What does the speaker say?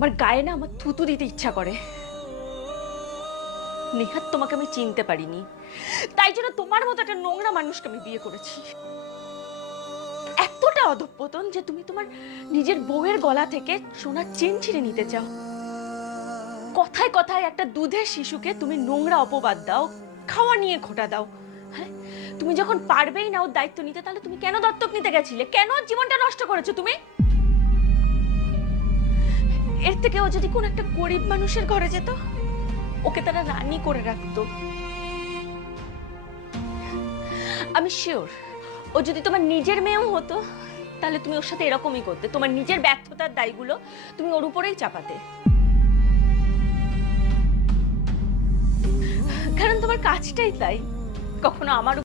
তোমার গায়ে না আমার থুতু দিতে ইচ্ছা করে। নেহাত তোমাকে আমি চিনতে পারিনি, তাই জন্য তোমার মতো একটা নোংরা মানুষকে আমি বিয়ে করেছি। এতটা অধঃপতন যে তুমি তোমার নিজের বউয়ের গলা থেকে সোনার চেন ছিঁড়ে নিতে চাও। কথায় কথায় একটা দুধের শিশুকে তুমি নোংরা অপবাদ দাও, খাওয়া নিয়ে খোঁটা দাও। হ্যাঁ, তুমি যখন পারবেই না ওর দায়িত্ব নিতে, তাহলে তুমি কেন দত্তক নিতে গেছিলে? কেন ওর জীবনটা নষ্ট করেছো তুমি? এর থেকে ও যদি কোন একটা গরিব মানুষের ঘরে যেত, ওকে তারা রানী করে রাখতো। আমি শিওর ও যদি তোমার নিজের মেয়েও হতো, তাহলে তুমি ওর সাথে এরকমই করতে। তোমার নিজের ব্যর্থতার দায়গুলো তুমি ওর উপরেই চাপাতে, কারণ তোমার কাজটাই তাই। কখনো আমার